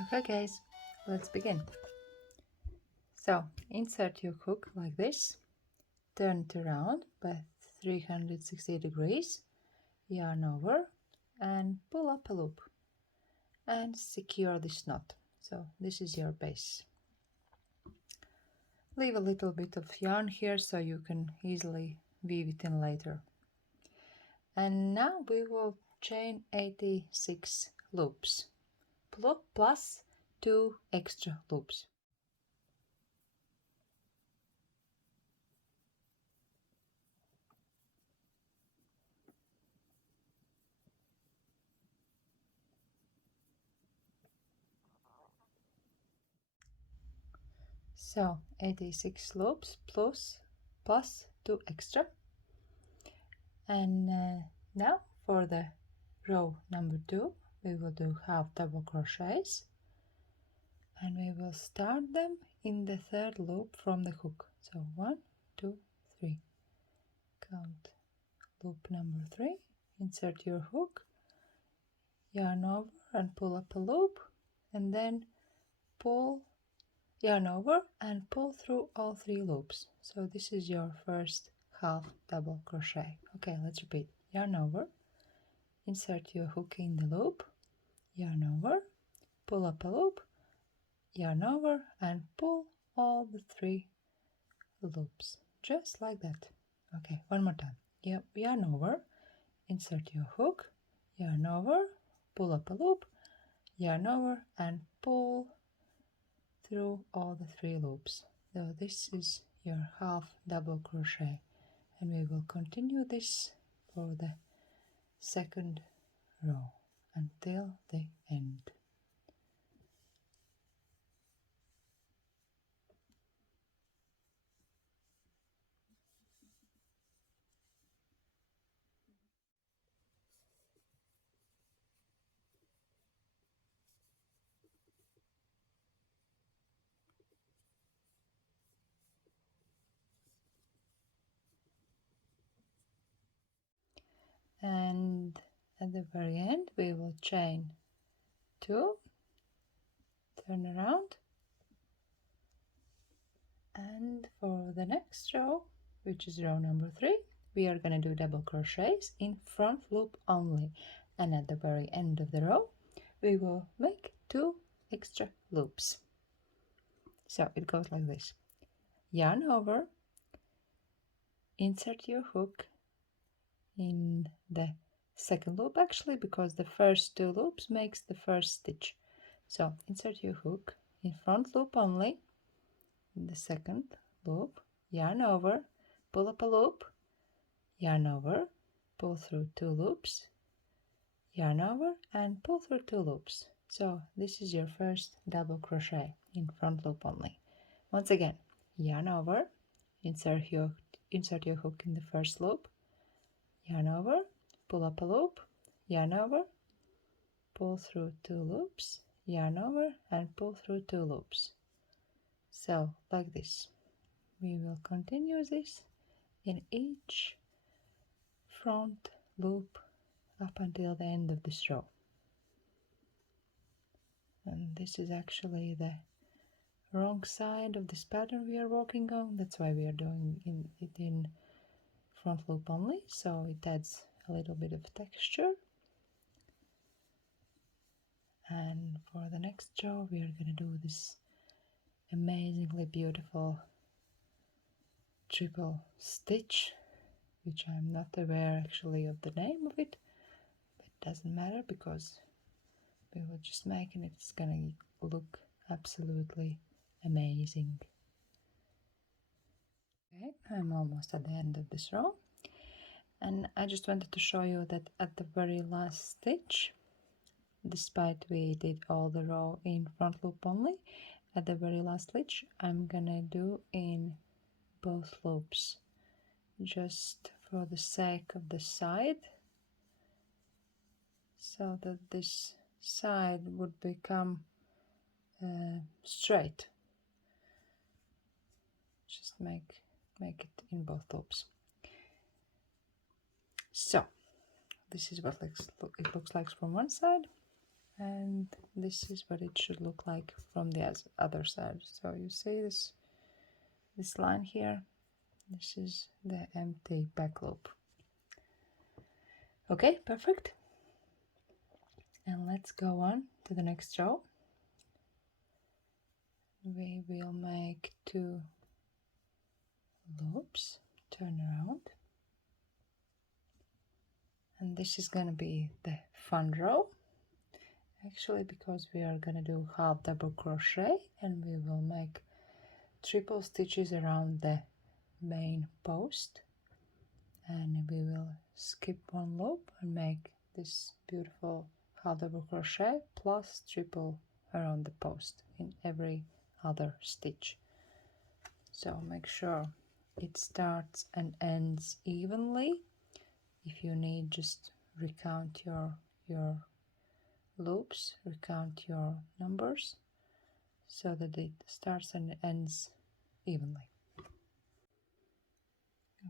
Okay guys, let's begin. So insert your hook like this, turn it around by 360 degrees, yarn over and pull up a loop and secure this knot. So this is your base. Leave a little bit of yarn here so you can easily weave it in later. And now we will chain 86 loops plus 2 extra loops. So 86 loops plus 2 extra. And now for the row number 2 we will do half double crochets, and we will start them in the third loop from the hook. So 1 2 3, count loop number 3, insert your hook, yarn over and pull up a loop, and then pull, yarn over and pull through all 3 loops. So this is your first half double crochet. Okay, let's repeat. Yarn over, insert your hook in the loop, yarn over, pull up a loop, yarn over and pull all the 3 loops, just like that. Okay, one more time. Yarn over, insert your hook, yarn over, pull up a loop, yarn over and pull through all the 3 loops. So this is your half double crochet, and we will continue this for the second row until the end. And at the very end we will chain 2, turn around, and for the next row, which is row number 3, we are going to do double crochets in front loop only, and at the very end of the row we will make 2 extra loops. So it goes like this: yarn over, insert your hook in the second loop, actually, because the first 2 loops makes the first stitch. So insert your hook in front loop only, in the second loop, yarn over, pull up a loop, yarn over, pull through 2 loops, yarn over and pull through 2 loops. So this is your first double crochet in front loop only. Once again, yarn over, insert your hook in the first loop, yarn over, pull up a loop, yarn over, pull through 2 loops, yarn over and pull through 2 loops. So like this. We will continue this in each front loop up until the end of this row. And this is actually the wrong side of this pattern we are working on. That's why we are doing it in front loop only, so it adds a little bit of texture. And for the next row we are going to do this amazingly beautiful triple stitch, which I'm not aware actually of the name of it, but it doesn't matter because we will just make it. It's gonna look absolutely amazing. Okay, I'm almost at the end of this row, and I just wanted to show you that at the very last stitch, despite we did all the row in front loop only, at the very last stitch I'm gonna do in both loops, just for the sake of the side, so that this side would become straight. Just make it in both loops. So this is what it looks like from one side, and this is what it should look like from the other side. So you see this line here, this is the empty back loop. Okay, perfect. And let's go on to the next row. We will make 2 loops, turn around, and this is gonna be the fun row, actually, because we are gonna do half double crochet, and we will make triple stitches around the main post, and we will skip 1 loop and make this beautiful half double crochet plus triple around the post in every other stitch. So make sure it starts and ends evenly. If you need, just recount your loops, recount your numbers so that it starts and ends evenly.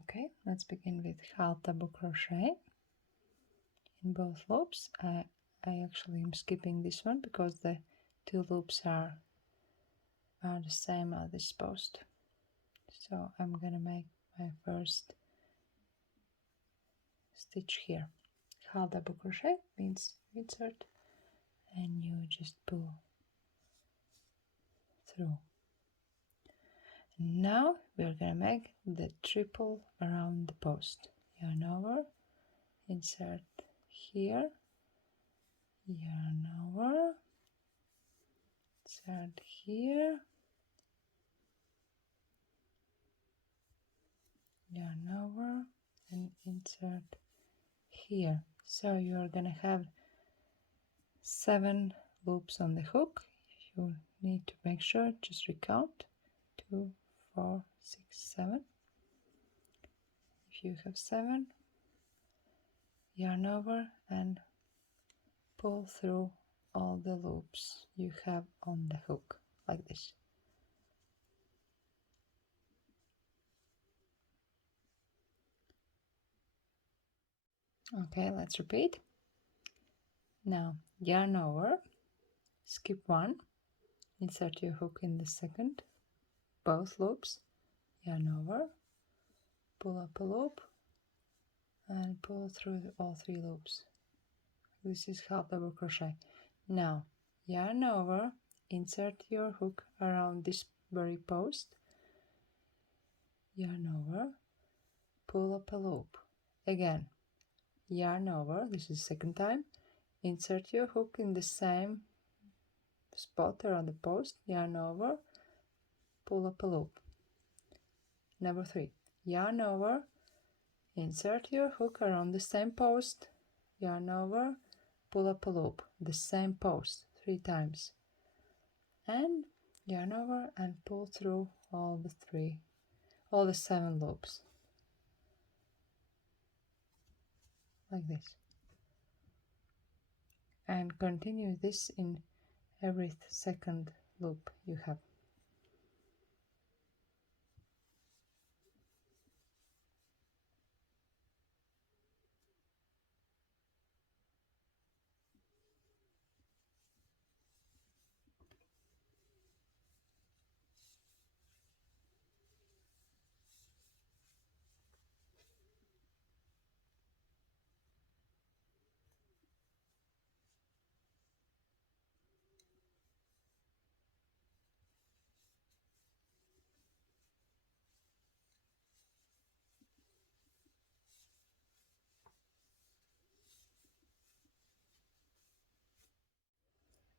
Okay, let's begin with half double crochet in both loops. I actually am skipping this one because the 2 loops are the same as this post. So I'm gonna make my first stitch here. Half double crochet means insert and you just pull through. Now we're gonna make the triple around the post. Yarn over, insert here, yarn over, insert here, yarn over, and insert here. So you're gonna have 7 loops on the hook. You need to make sure, just recount 2, 4, 6, 7. If you have 7, yarn over and pull through all the loops you have on the hook, like this. Okay, let's repeat. Now yarn over, skip 1, insert your hook in the second, both loops, yarn over, pull up a loop and pull through all 3 loops. This is half double crochet. Now yarn over, insert your hook around this very post, yarn over, pull up a loop. Again, yarn over, this is second time, insert your hook in the same spot around the post, yarn over, pull up a loop. Number 3, yarn over, insert your hook around the same post, yarn over, pull up a loop, the same post 3 times, and yarn over and pull through all the 7 loops, like this, and continue this in every second loop you have.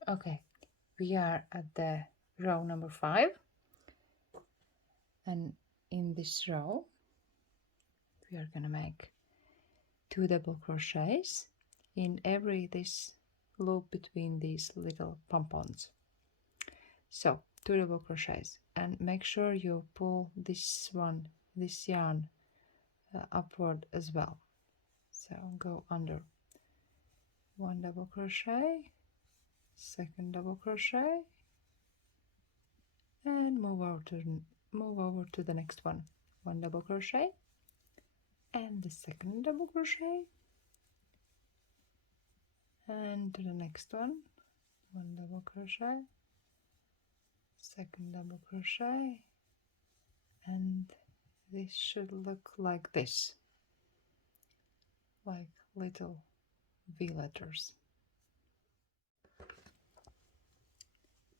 Okay, we are at the row number 5, and in this row we are gonna make 2 double crochets in every this loop between these little pompons. So 2 double crochets, and make sure you pull this yarn upward as well. So go under 1 double crochet, second double crochet, and move over to the next one. 1 double crochet and the second double crochet, and to the next one, one double crochet, second double crochet, and this should look like this, like little V letters.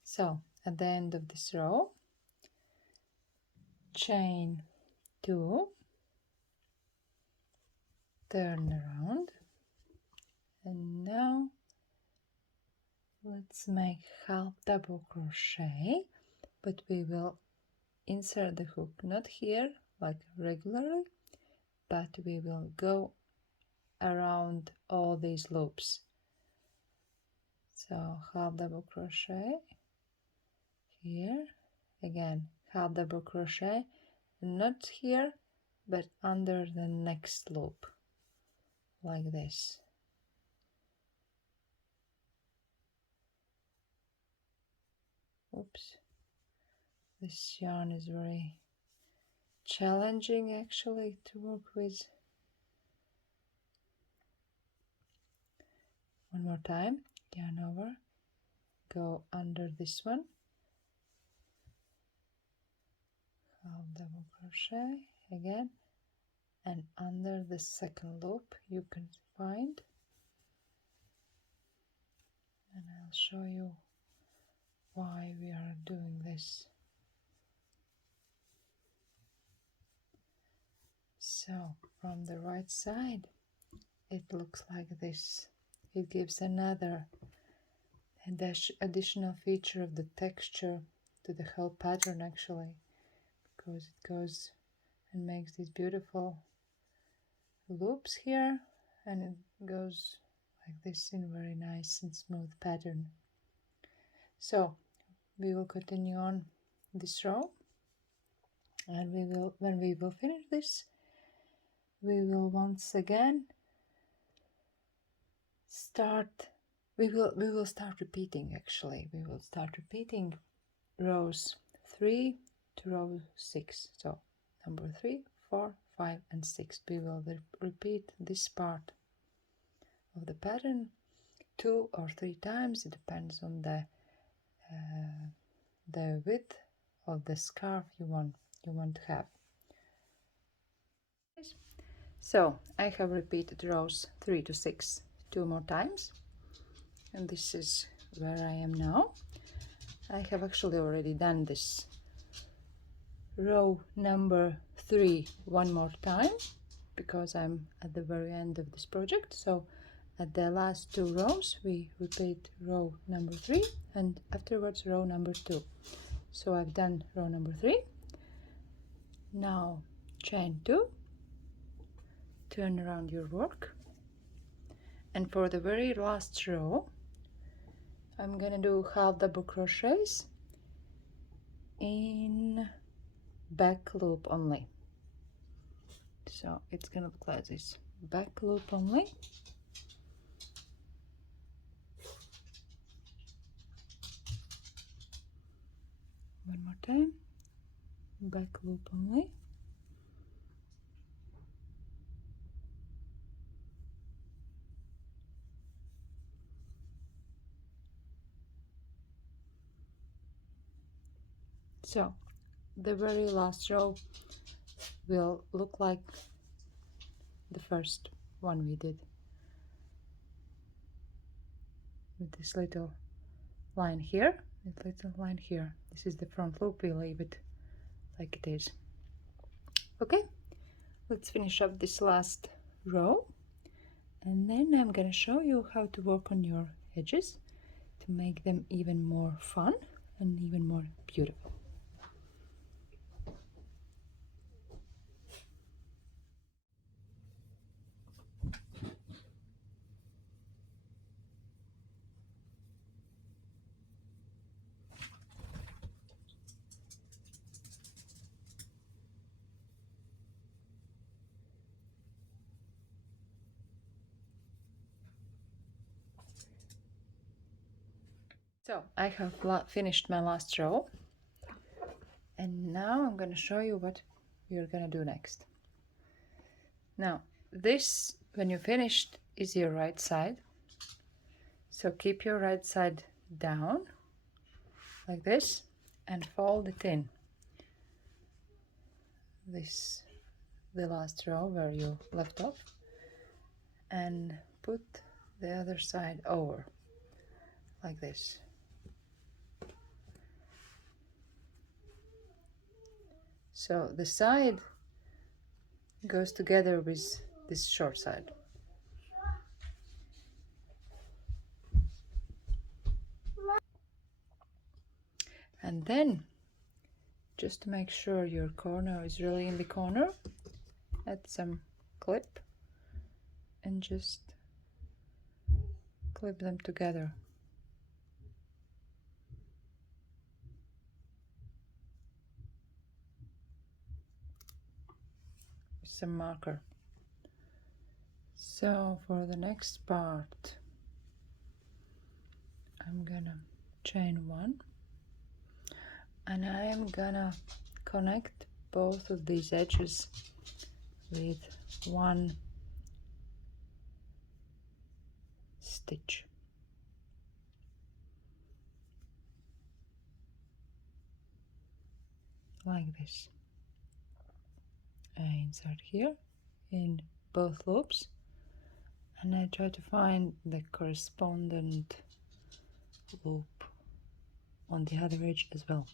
So at the end of this row, chain 2, turn around, and now let's make half double crochet, but we will insert the hook not here like regularly, but we will go around all these loops. So half double crochet here, again half double crochet, not here but under the next loop, like this. Oops, this yarn is very challenging actually to work with. One more time, yarn over, go under this one, half double crochet again, and under the second loop you can find, and I'll show you why we are doing this. So from the right side it looks like this. It gives another additional feature of the texture to the whole pattern actually, because it goes and makes these beautiful loops here, and it goes like this in very nice and smooth pattern. So we will continue on this row, and when we will finish this, we will once again we will start repeating actually. We will start repeating rows 3 to row 6. So number 3, 4, 5 and 6. We will repeat this part of the pattern 2 or 3 times. It depends on the width of the scarf you want to have. So I have repeated rows 3 to 6 2 more times, and this is where I am now. I have actually already done this row number 3 one more time because I'm at the very end of this project. So at the last 2 rows we repeat row number 3 and afterwards row number 2. So I've done row number 3. Now chain 2, turn around your work, and for the very last row I'm gonna do half double crochets in back loop only. So it's gonna look like this, back loop only. One more time, back loop only. So the very last row will look like the first one we did, with this little line here, this little line here. This is the front loop. We leave it like it is. Okay, let's finish up this last row, and then I'm gonna show you how to work on your edges to make them even more fun and even more beautiful. So I have finished my last row, and now I'm going to show you what you're going to do next. Now this, when you finished, is your right side, so keep your right side down like this and fold it in. This the last row where you left off, and put the other side over like this. So the side goes together with this short side. And then, just to make sure your corner is really in the corner, add some clip and just clip them together. With some marker. So for the next part, I'm gonna chain 1, and I am gonna connect both of these edges with 1 stitch. Like this. I insert here in both loops, and I try to find the correspondent loop on the other edge as well.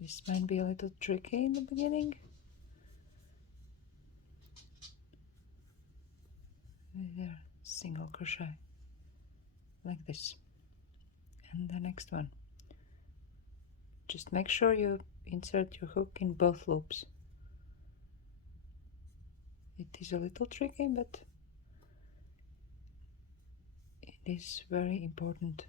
This might be a little tricky in the beginning. With a single crochet like this. And the next one. Just make sure you insert your hook in both loops. It is a little tricky, but it is very important.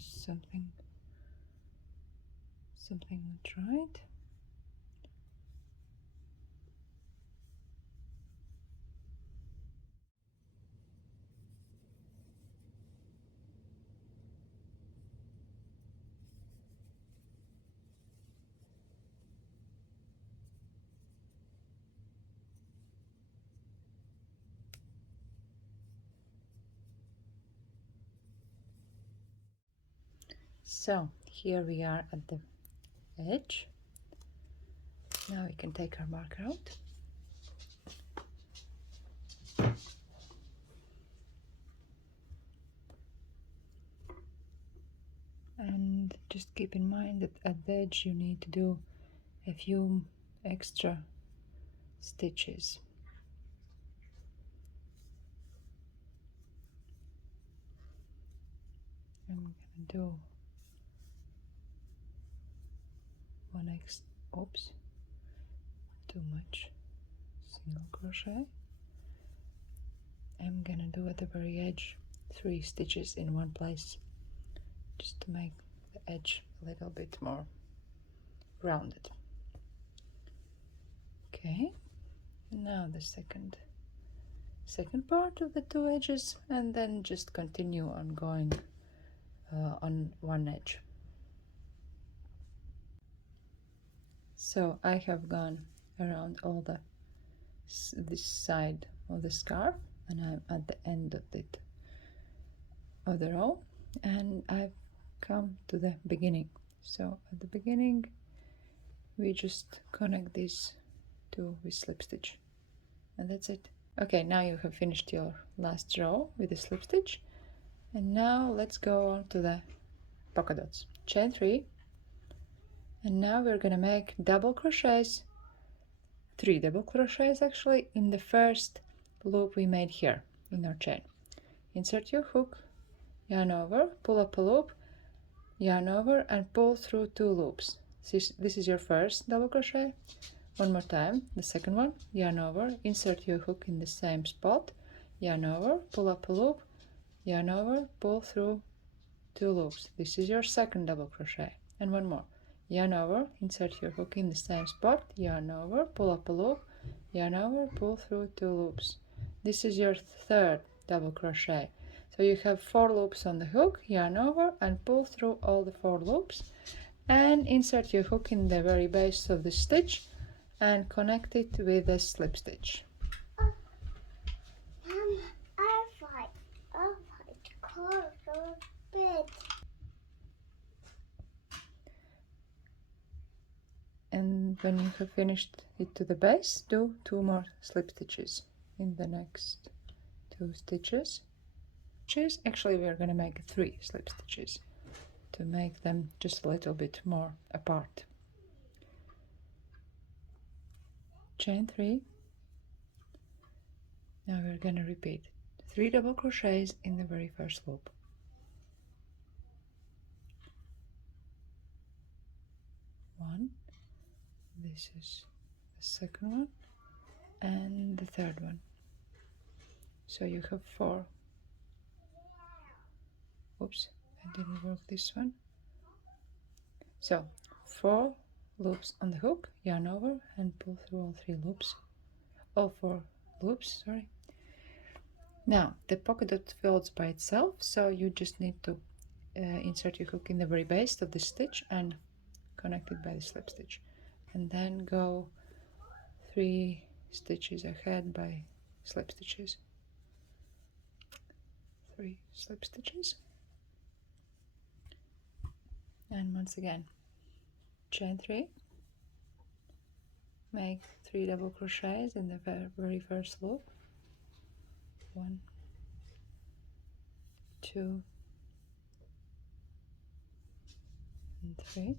Something not right. So here we are at the edge. Now we can take our marker out. And just keep in mind that at the edge you need to do a few extra stitches. I'm gonna do oops, too much single crochet. I'm gonna do at the very edge 3 stitches in one place, just to make the edge a little bit more rounded. Okay, now the second part of the 2 edges, and then just continue on going on one edge. So I have gone around all this side of the scarf, and I'm at the end of the row, and I've come to the beginning. So at the beginning we just connect these 2 with slip stitch, and that's it. Okay, now you have finished your last row with the slip stitch, and now let's go on to the polka dots. Chain 3, and now we're gonna make double crochets, 3 double crochets actually, in the first loop we made here in our chain. Insert your hook, yarn over, pull up a loop, yarn over, and pull through 2 loops. This is your first double crochet. One more time, the second one, yarn over, insert your hook in the same spot, yarn over, pull up a loop, yarn over, pull through 2 loops. This is your second double crochet. And one more, yarn over, insert your hook in the same spot, yarn over, pull up a loop, yarn over, pull through 2 loops. This is your third double crochet. So you have 4 loops on the hook, yarn over, and pull through all the 4 loops. and insert your hook in the very base of the stitch and connect it with a slip stitch. And when you have finished it to the base, do 2 more slip stitches in the next 2 stitches. Actually, we are going to make 3 slip stitches to make them just a little bit more apart. Chain 3. Now we're going to repeat 3 double crochets in the very first loop. 1, this is the second one, and the third one. So you have 4. Oops, I didn't work this one. So 4 loops on the hook, yarn over and pull through all 3 loops, all 4 loops, sorry. Now the polka dot folds by itself, so you just need to insert your hook in the very base of the stitch and connect it by the slip stitch, and then go 3 stitches ahead by slip stitches. 3 slip stitches, and once again chain 3, make 3 double crochets in the very first loop. 1, 2, and 3.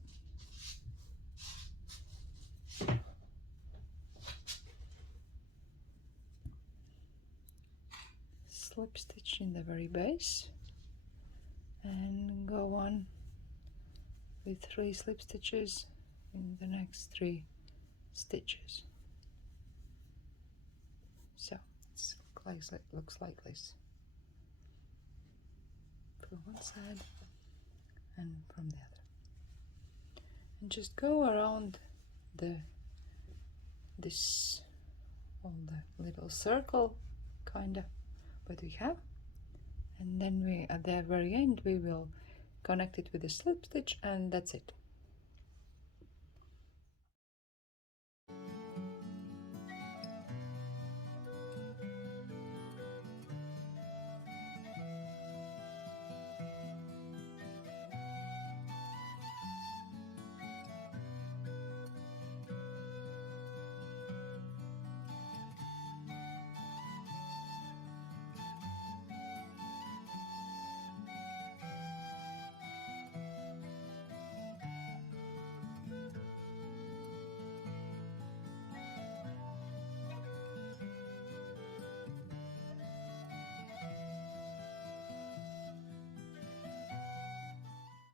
Slip stitch in the very base and go on with 3 slip stitches in the next 3 stitches. So it looks like this from one side and from the other, and just go around this on the little circle kinda what we have, and then at the very end we will connect it with a slip stitch, and that's it.